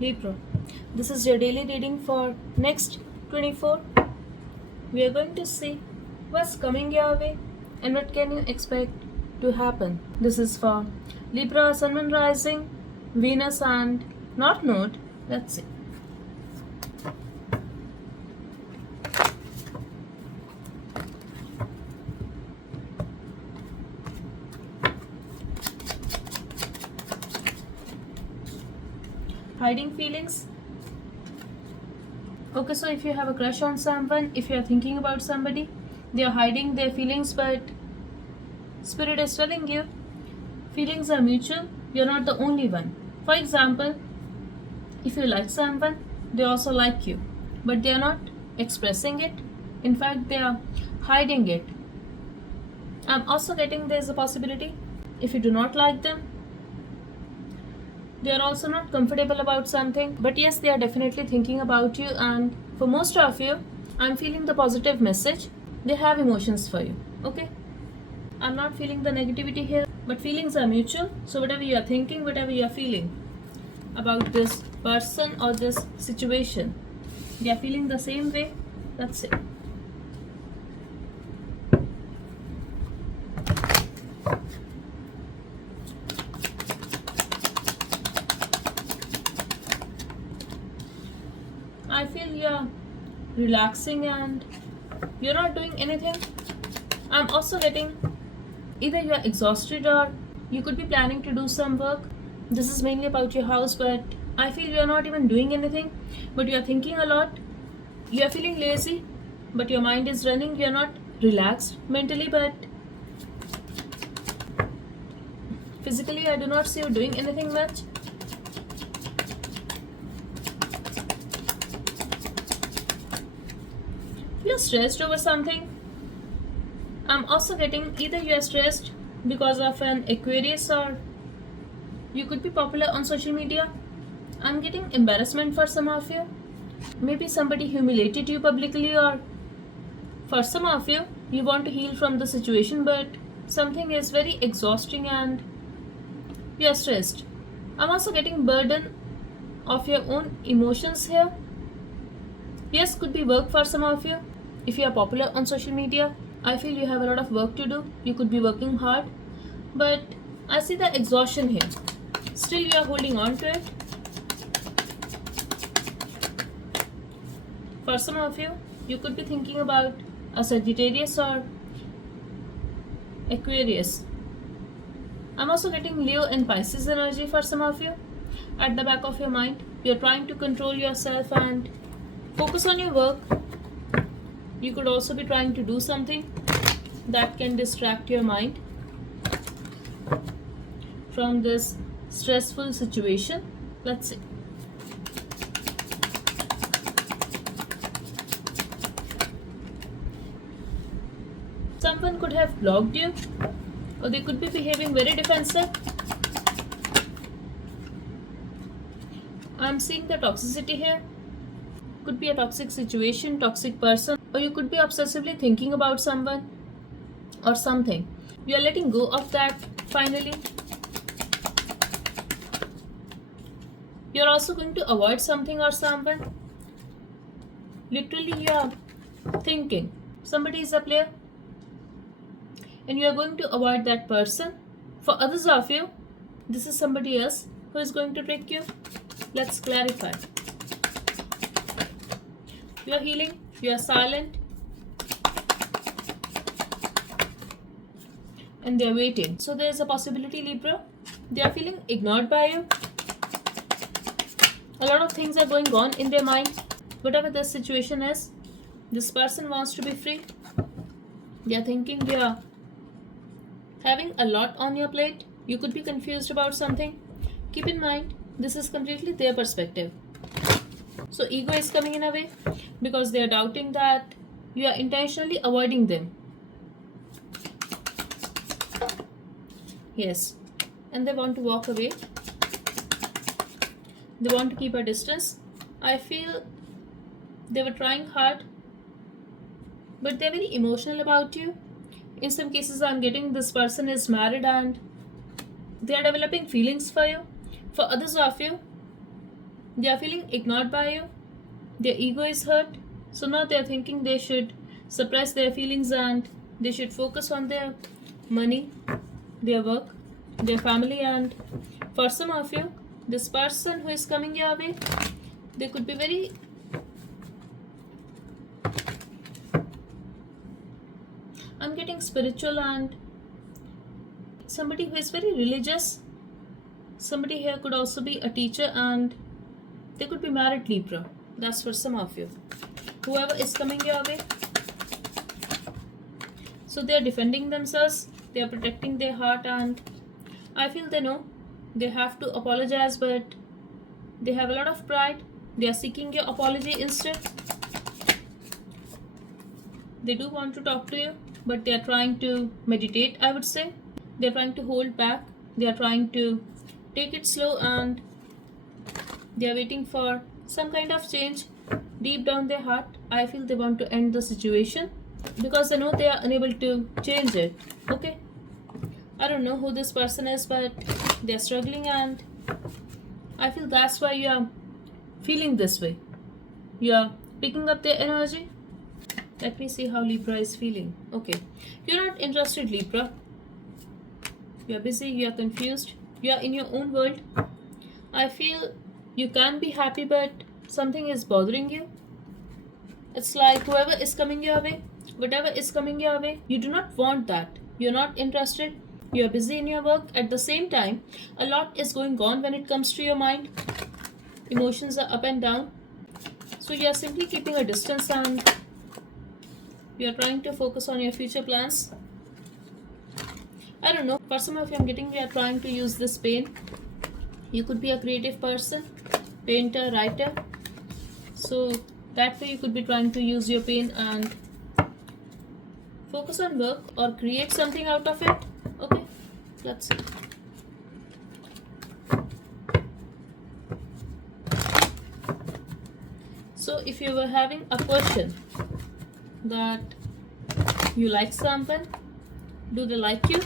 Libra. This is your daily reading for next 24. We are going to see what's coming your way and what can you expect to happen. This is for Libra, Sun, Moon, Rising, Venus and North Node. Let's see. Hiding feelings. Okay, so if you have a crush on someone, if you are thinking about somebody, they are hiding their feelings, but Spirit is telling you feelings are mutual, you're not the only one. For example, if you like someone, they also like you, but they are not expressing it. In fact, they are hiding it. I'm also getting there's a possibility if you do not like them, they are also not comfortable about something, but yes, they are definitely thinking about you. And for most of you, I'm feeling the positive message. They have emotions for you. Okay, I'm not feeling the negativity here, but feelings are mutual. So whatever you are thinking, whatever you are feeling about this person or this situation, they are feeling the same way. That's it. I feel you're relaxing and you're not doing anything. I'm also getting either you're exhausted or you could be planning to do some work. This is mainly about your house, but I feel you're not even doing anything, but you're thinking a lot. You're feeling lazy, but your mind is running. You're not relaxed mentally, but physically, I do not see you doing anything much. You're stressed over something. I'm also getting either you're stressed because of an Aquarius or you could be popular on social media. I'm getting embarrassment for some of you. Maybe somebody humiliated you publicly, or for some of you, you want to heal from the situation, but something is very exhausting and you're stressed. I'm also getting burden of your own emotions here. Yes, could be work for some of you. If you are popular on social media, I feel you have a lot of work to do. You could be working hard, but I see the exhaustion here. Still, you are holding on to it. For some of you, you could be thinking about a Sagittarius or Aquarius. I'm also getting Leo and Pisces energy for some of you. At the back of your mind, you're trying to control yourself and focus on your work. You could also be trying to do something that can distract your mind from this stressful situation. Let's see. Someone could have blocked you, or they could be behaving very defensive. I'm seeing the toxicity here. Could be a toxic situation, toxic person, or you could be obsessively thinking about someone or something. You are letting go of that finally. You're also going to avoid something or someone. Literally, you are thinking somebody is a player and you are going to avoid that person. For others of you, this is somebody else who is going to trick you. Let's clarify. You are healing, you are silent, and they are waiting. So there is a possibility, Libra, they are feeling ignored by you. A lot of things are going on in their mind. Whatever the situation is, this person wants to be free. They are thinking you are having a lot on your plate. You could be confused about something. Keep in mind, this is completely their perspective. So ego is coming in a way because they are doubting that you are intentionally avoiding them. Yes, and they want to walk away. They want to keep a distance. I feel they were trying hard, but they're very emotional about you. In some cases, I'm getting this person is married and they are developing feelings for you. For others of you, They are feeling ignored by you. Their ego is hurt. So now they are thinking they should suppress their feelings and they should focus on their money, their work, their family. And for some of you, this person who is coming your way, they could be very I'm getting spiritual and somebody who is very religious. Somebody here could also be a teacher and they could be married Libra. That's for some of you. Whoever is coming your way. So they are defending themselves. They are protecting their heart and I feel they know they have to apologize, but they have a lot of pride. They are seeking your apology instead. They do want to talk to you, but they are trying to meditate, I would say. They are trying to hold back. They are trying to take it slow and they are waiting for some kind of change deep down their heart. I feel they want to end the situation because they know they are unable to change it. Okay? I don't know who this person is, but they are struggling and I feel that's why you are feeling this way. You are picking up their energy. Let me see how Libra is feeling. Okay. You're not interested, Libra. You are busy, you are confused, you are in your own world. I feel you can be happy, but something is bothering you. It's like whoever is coming your way, whatever is coming your way, you do not want that. You're not interested. You are busy in your work. At the same time, a lot is going on when it comes to your mind. Emotions are up and down. So you are simply keeping a distance and you are trying to focus on your future plans. I don't know. For some of you, I'm getting you are trying to use this pain. You could be a creative person, painter, writer. So that way you could be trying to use your pain and focus on work or create something out of it. Okay, let's see. So if you were having a question that you like someone, do they like you?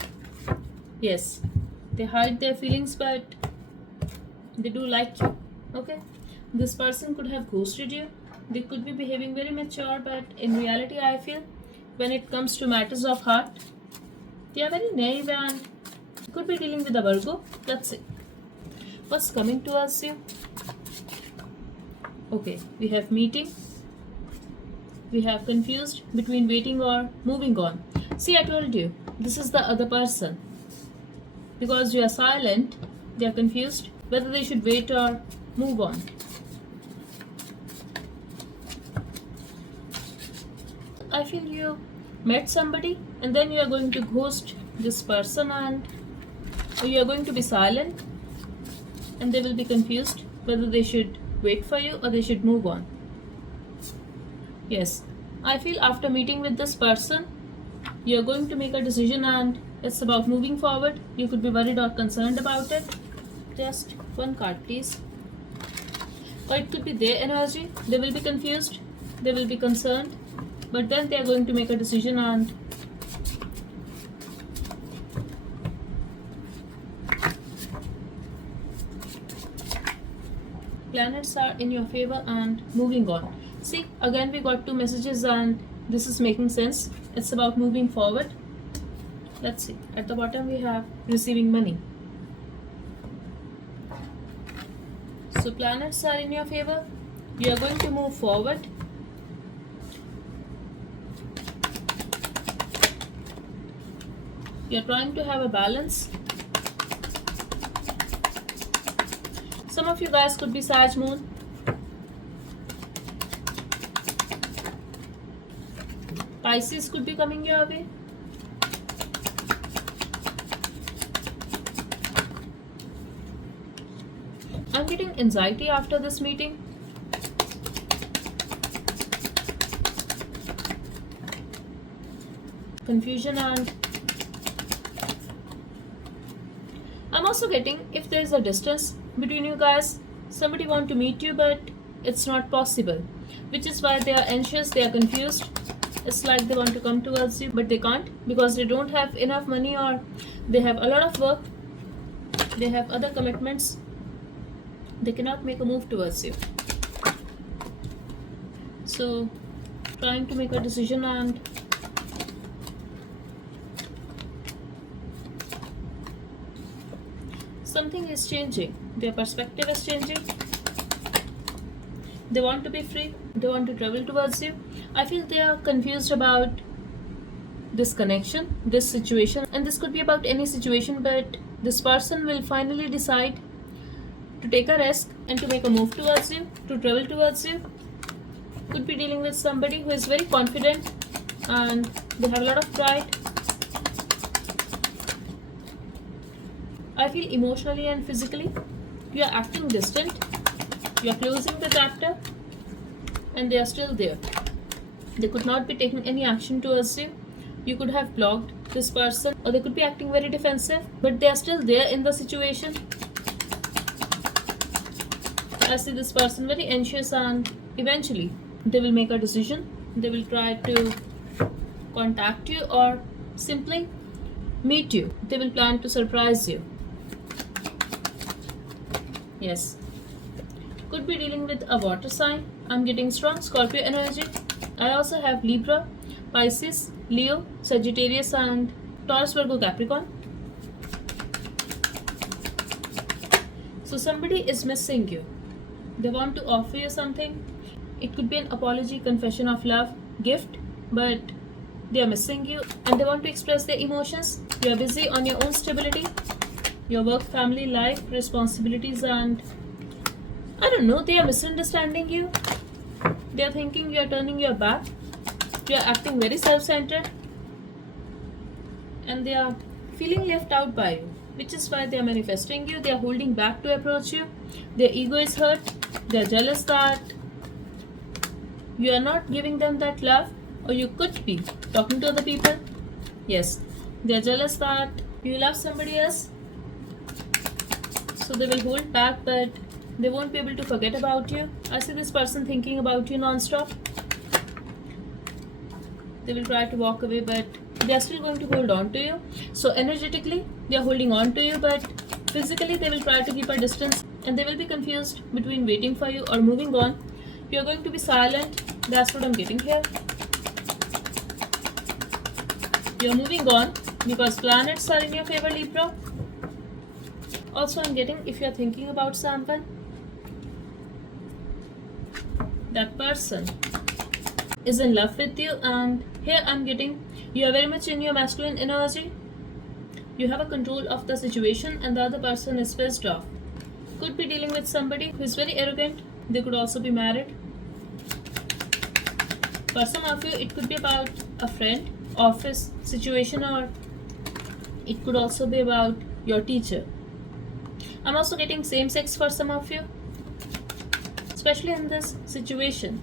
Yes, they hide their feelings, but they do like you. Okay, this person could have ghosted you. They could be behaving very mature, but in reality I feel when it comes to matters of heart, they are very naive and could be dealing with a Virgo. Let's see what's coming towards you. Okay, we have meeting. We have confused between waiting or moving on. See, I told you, this is the other person. Because you are silent, they are confused whether they should wait or move on. I feel you met somebody and then you are going to ghost this person and you are going to be silent and they will be confused whether they should wait for you or they should move on. Yes, I feel after meeting with this person, you are going to make a decision and it's about moving forward. You could be worried or concerned about it. Just one card, please. Or it could be their energy. They will be confused. They will be concerned. But then they are going to make a decision and planets are in your favor and moving on. See, again we got two messages and this is making sense. It's about moving forward. Let's see. At the bottom we have receiving money. So planets are in your favor. You are going to move forward. You are trying to have a balance. Some of you guys could be Sag Moon. Pisces could be coming your way. I'm getting anxiety after this meeting. Confusion and I'm also getting if there is a distance between you guys, somebody want to meet you but it's not possible, which is why they are anxious, they are confused. It's like they want to come towards you but they can't because they don't have enough money or they have a lot of work, they have other commitments. They cannot make a move towards you. So, trying to make a decision, and something is changing. Their perspective is changing. They want to be free. They want to travel towards you. I feel they are confused about this connection, this situation, and this could be about any situation, but this person will finally decide to take a risk and to make a move towards you, to travel towards you. Could be dealing with somebody who is very confident and they have a lot of pride. I feel emotionally and physically you are acting distant, you are closing the chapter, and they are still there. They could not be taking any action towards you. You could have blocked this person, or they could be acting very defensive, but they are still there in the situation. I see this person very anxious, and eventually they will make a decision. They will try to contact you or simply meet you. They will plan to surprise you. Yes. Could be dealing with a water sign. I'm getting strong Scorpio energy. I also have Libra, Pisces, Leo, Sagittarius, and Taurus, Virgo, Capricorn. So somebody is missing you. They want to offer you something. It could be an apology, confession of love, gift, but they are missing you and they want to express their emotions. You are busy on your own stability, your work, family, life, responsibilities, and I don't know, they are misunderstanding you. They are thinking you are turning your back. You are acting very self-centered, and they are feeling left out by you, which is why they are manifesting you. They are holding back to approach you. Their ego is hurt. They are jealous that you are not giving them that love, or you could be talking to other people. Yes, they are jealous that you love somebody else, so they will hold back, but they won't be able to forget about you. I see this person thinking about you non-stop. They will try to walk away, but they are still going to hold on to you. So energetically they are holding on to you, but physically they will try to keep a distance, and they will be confused between waiting for you or moving on. You are going to be silent. That's what I'm getting here. You are moving on because planets are in your favor, Libra. Also, I'm getting, if you are thinking about someone, that person is in love with you, and here I'm getting you are very much in your masculine energy. You have a control of the situation, and the other person is pissed off. Could be dealing with somebody who is very arrogant. They could also be married. For some of you, it could be about a friend, office situation, or it could also be about your teacher. I'm also getting same sex for some of you, especially in this situation.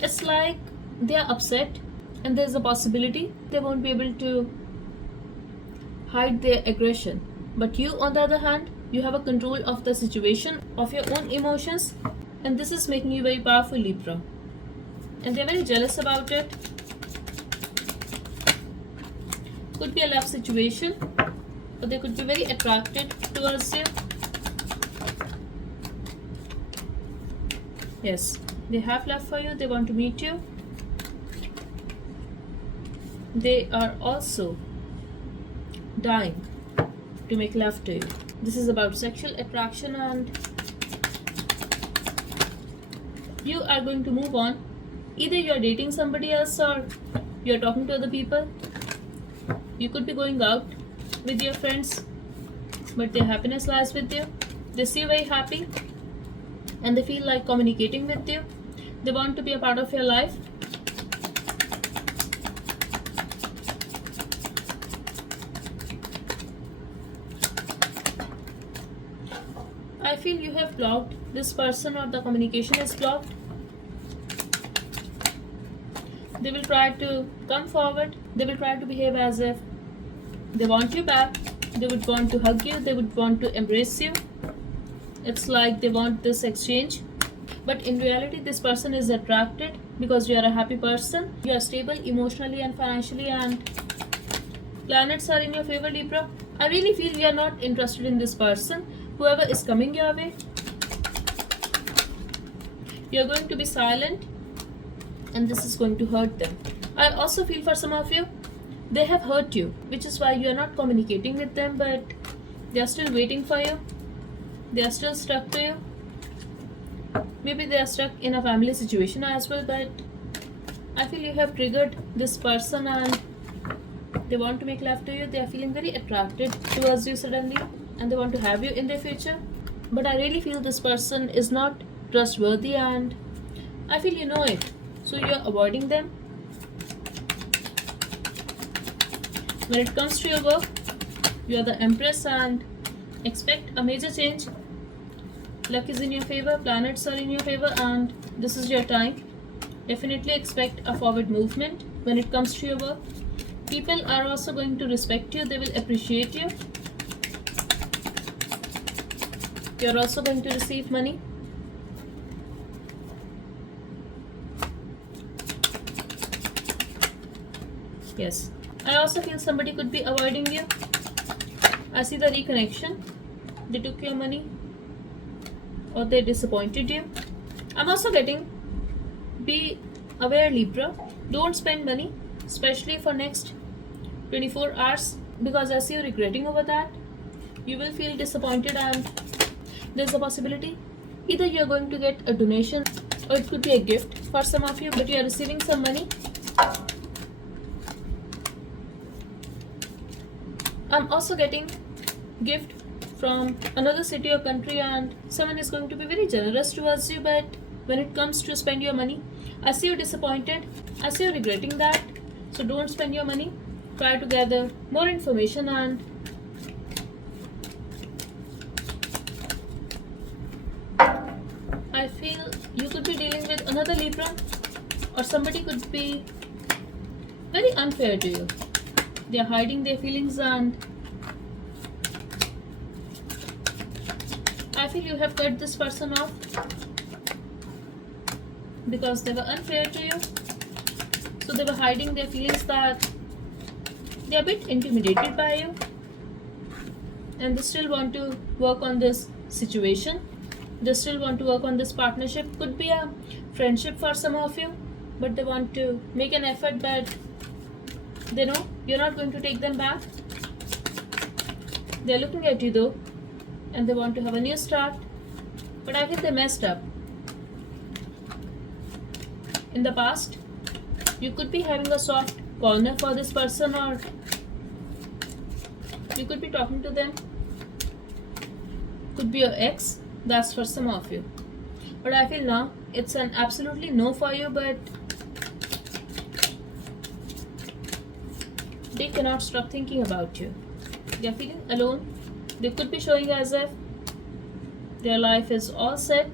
It's like they are upset, and there's a possibility they won't be able to hide their aggression. But you, on the other hand, you have a control of the situation, of your own emotions, and this is making you very powerful, Libra. And they're very jealous about it. Could be a love situation, or they could be very attracted towards you. Yes, they have love for you. They want to meet you. They are also dying to make love to you. This is about sexual attraction, and you are going to move on. Either you are dating somebody else or you are talking to other people. You could be going out with your friends, but their happiness lies with you. They see you very happy and they feel like communicating with you. They want to be a part of your life. I feel you have blocked this person, or the communication is blocked. They will try to come forward. They will try to behave as if they want you back. They would want to hug you. They would want to embrace you. It's like they want this exchange. But in reality, this person is attracted because you are a happy person. You are stable emotionally and financially, and planets are in your favor, Libra. I really feel you are not interested in this person. Whoever is coming your way, You're going to be silent, and this is going to hurt them. I also feel for some of you, they have hurt you, which is why you are not communicating with them, but they are still waiting for you. They are still stuck to you. Maybe they are stuck in a family situation as well, but I feel you have triggered this person and they want to make love to you. They are feeling very attracted towards you suddenly and they want to have you in their future. But I really feel this person is not trustworthy and I feel you know it. So you are avoiding them. When it comes to your work, you are the Empress and expect a major change. Luck is in your favor, planets are in your favor, and this is your time. Definitely expect a forward movement when it comes to your work. People are also going to respect you, they will appreciate you. You're also going to receive money. Yes. I also feel somebody could be avoiding you. I see the reconnection. They took your money or they disappointed you. I'm also getting, be aware Libra, don't spend money, especially for next 24 hours, because I see you regretting over that. You will feel disappointed and there's a possibility either you're going to get a donation or it could be a gift for some of you, but you are receiving some money. I'm also getting gift from another city or country and someone is going to be very generous towards you, but when it comes to spend your money, I see you disappointed, I see you regretting that. So don't spend your money. Try to gather more information and I feel you could be dealing with another Libra or somebody could be very unfair to you. They are hiding their feelings and I feel you have cut this person off because they were unfair to you. So they were hiding their feelings that they are a bit intimidated by you and they still want to work on this situation. They still want to work on this partnership. Could be a friendship for some of you, but they want to make an effort, but they know you're not going to take them back. They're looking at you though and they want to have a new start, but I think they messed up. In the past, you could be having a soft corner for this person or you could be talking to them. Could be your ex, that's for some of you. But I feel now it's an absolutely no for you, but they cannot stop thinking about you. They are feeling alone. They could be showing as if their life is all set.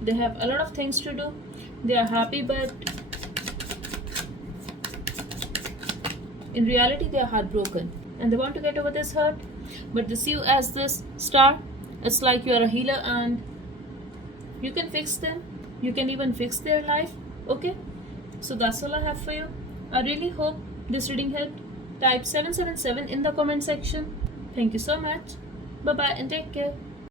They have a lot of things to do. They are happy, but in reality they are heartbroken and they want to get over this hurt, but they see you as this star. It's like you are a healer and you can fix them. You can even fix their life. Okay, so that's all I have for you. I really hope this reading helped. Type 777 in the comment section. Thank you so much. Bye bye and take care.